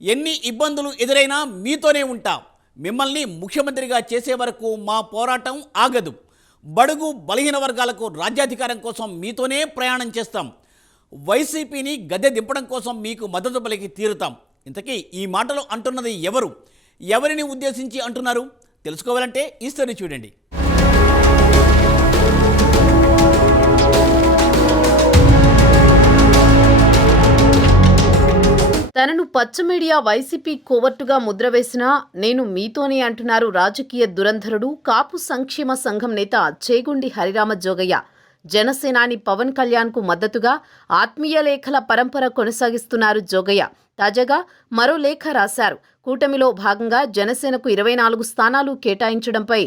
ఎన్ని ఇబ్బందులు ఎదురైనా మీతోనే ఉంటాం. మిమ్మల్ని ముఖ్యమంత్రిగా చేసే వరకు మా పోరాటం ఆగదు. బడుగు బలహీన వర్గాలకు రాజ్యాధికారం కోసం మీతోనే ప్రయాణం చేస్తాం. వైసీపీని గద్దె దింపడం కోసం మీకు మద్దతు పలికి తీరుతాం. ఇంతకీ ఈ మాటలు అంటున్నది ఎవరు? ఎవరిని ఉద్దేశించి అంటున్నారు? తెలుసుకోవాలంటే ఈ స్టోరీ చూడండి. తనను పచ్చ మీడియా వైసీపీ కోవర్టుగా ముద్రవేసినా నేను మీతోనే అంటున్నారు రాజకీయ దురంధరుడు కాపు సంక్షేమ సంఘం నేత చేగుండి హరిరామ జోగయ్య. జనసేనాని పవన్ కళ్యాణ్కు మద్దతుగా ఆత్మీయ లేఖల పరంపర కొనసాగిస్తున్నారు జోగయ్య. తాజాగా మరో లేఖ రాశారు. కూటమిలో భాగంగా జనసేనకు 24 స్థానాలు కేటాయించడంపై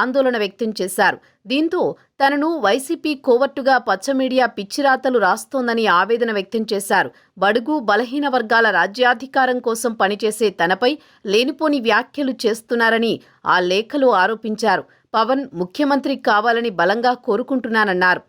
ఆందోళన వ్యక్తం చేశారు. దీంతో తనను వైసీపీ కోవర్టుగా పచ్చ మీడియా పిచ్చిరాతలు రాస్తోందని ఆవేదన వ్యక్తం చేశారు. బడుగు బలహీన వర్గాల రాజ్యాధికారం కోసం పనిచేసే తనపై లేనిపోని వ్యాఖ్యలు చేస్తున్నారని ఆ లేఖలో ఆరోపించారు. పవన్ ముఖ్యమంత్రి కావాలని బలంగా కోరుకుంటున్నానన్నారు.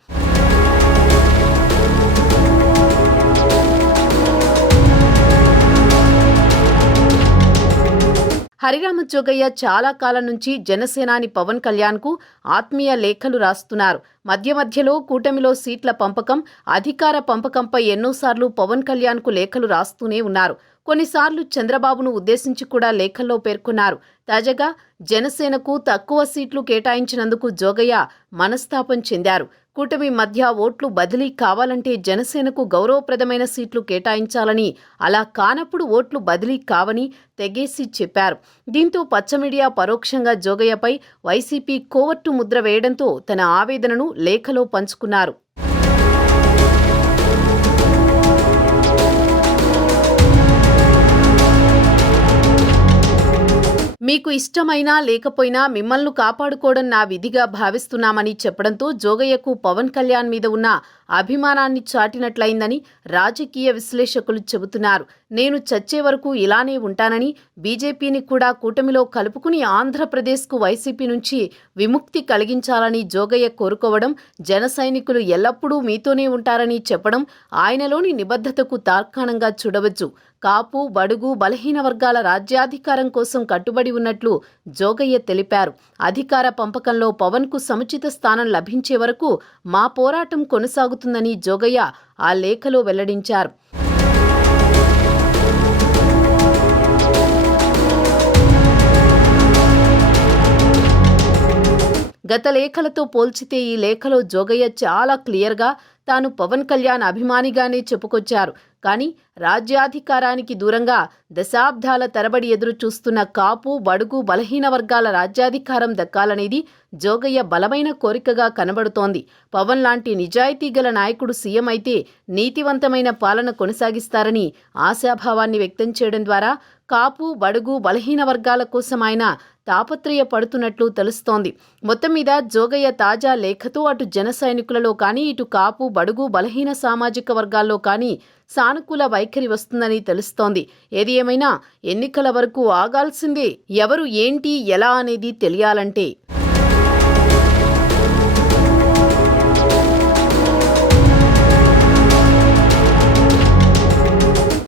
హరిరామ జోగయ్య చాలా కాలం నుంచి జనసేనాని పవన్ కళ్యాణ్కు ఆత్మీయ లేఖలు రాస్తున్నారు. మధ్యలో కూటమిలో సీట్ల పంపకం, అధికార పంపకంపై ఎన్నోసార్లు పవన్ కళ్యాణ్కు లేఖలు రాస్తూనే ఉన్నారు. కొన్నిసార్లు చంద్రబాబును ఉద్దేశించి కూడా లేఖల్లో పేర్కొన్నారు. తాజాగా జనసేనకు తక్కువ సీట్లు కేటాయించినందుకు జోగయ్య మనస్తాపం చెందారు. కూటమి మధ్య ఓట్లు బదిలీ కావాలంటే జనసేనకు గౌరవప్రదమైన సీట్లు కేటాయించాలని, అలా కానప్పుడు ఓట్లు బదిలీ కావని తెగేసి చెప్పారు. దీంతో పచ్చ మీడియా పరోక్షంగా జోగయ్యపై వైసీపీ కోవర్టు ముద్ర వేయడంతో తన ఆవేదనను లేఖలో పంచుకున్నారు. మీకు ఇష్టమైనా లేకపోయినా మిమ్మల్ని కాపాడుకోవడం నా విధిగా భావిస్తున్నామని చెప్పడంతో జోగయ్యకు పవన్ కళ్యాణ్ మీద ఉన్న అభిమానాన్ని చాటినట్లయిందని రాజకీయ విశ్లేషకులు చెబుతున్నారు. నేను చచ్చే వరకు ఇలానే ఉంటానని, బీజేపీని కూడా కూటమిలో కలుపుకుని ఆంధ్రప్రదేశ్కు వైసీపీ నుంచి విముక్తి కలిగించాలని జోగయ్య కోరుకోవడం, జన సైనికులు ఎల్లప్పుడూ మీతోనే ఉంటారని చెప్పడం ఆయనలోని నిబద్ధతకు తార్కాణంగా చూడవచ్చు. కాపు బడుగు బలహీన వర్గాల రాజ్యాధికారం కోసం కట్టుబడి ఉన్నట్లు జోగయ్య తెలిపారు. అధికార పంపకంలో పవన్కు సముచిత స్థానం లభించే వరకు మా పోరాటం కొనసాగుతుందని జోగయ్య ఆ లేఖలో వెల్లడించారు. గత లేఖలతో పోల్చితే ఈ లేఖలో జోగయ్య చాలా క్లియర్గా తాను పవన్ కళ్యాణ్ అభిమానిగానే చెప్పుకొచ్చారు. కానీ రాజ్యాధికారానికి దూరంగా దశాబ్దాల తరబడి ఎదురు చూస్తున్న కాపు బడుగు బలహీన వర్గాల రాజ్యాధికారం దక్కాలనేది జోగయ్య బలమైన కోరికగా కనబడుతోంది. పవన్ లాంటి నిజాయితీ గల నాయకుడు సీఎం అయితే నీతివంతమైన పాలన కొనసాగిస్తారని ఆశాభావాన్ని వ్యక్తం చేయడం ద్వారా కాపు బడుగు బలహీన వర్గాల కోసం ఆయన తాపత్రయపడుతున్నట్లు తెలుస్తోంది. మొత్తం మీద జోగయ్య తాజా లేఖతో అటు జన సైనికులలో కానీ, ఇటు కాపు బడుగు బలహీన సామాజిక వర్గాల్లో కానీ సానుకూల వైఖరి వస్తుందని తెలుస్తోంది. ఏది ఏమైనా ఎన్నికల వరకు ఆగాల్సిందే. ఎవరు ఏంటి ఎలా అనేది తెలియాలంటే